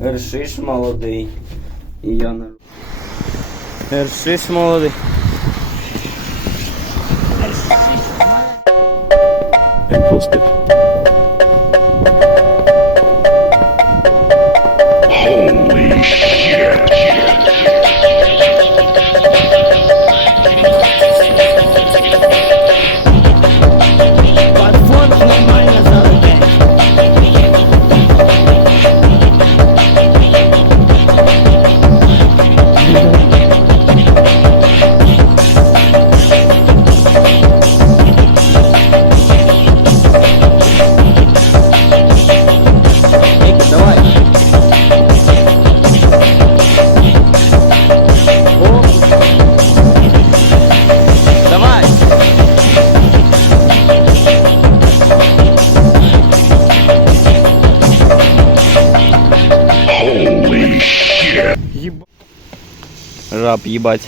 Ершиш молодий. І я на... Ершиш молодий. Відпустив. Holy shit! Жаб, ебать.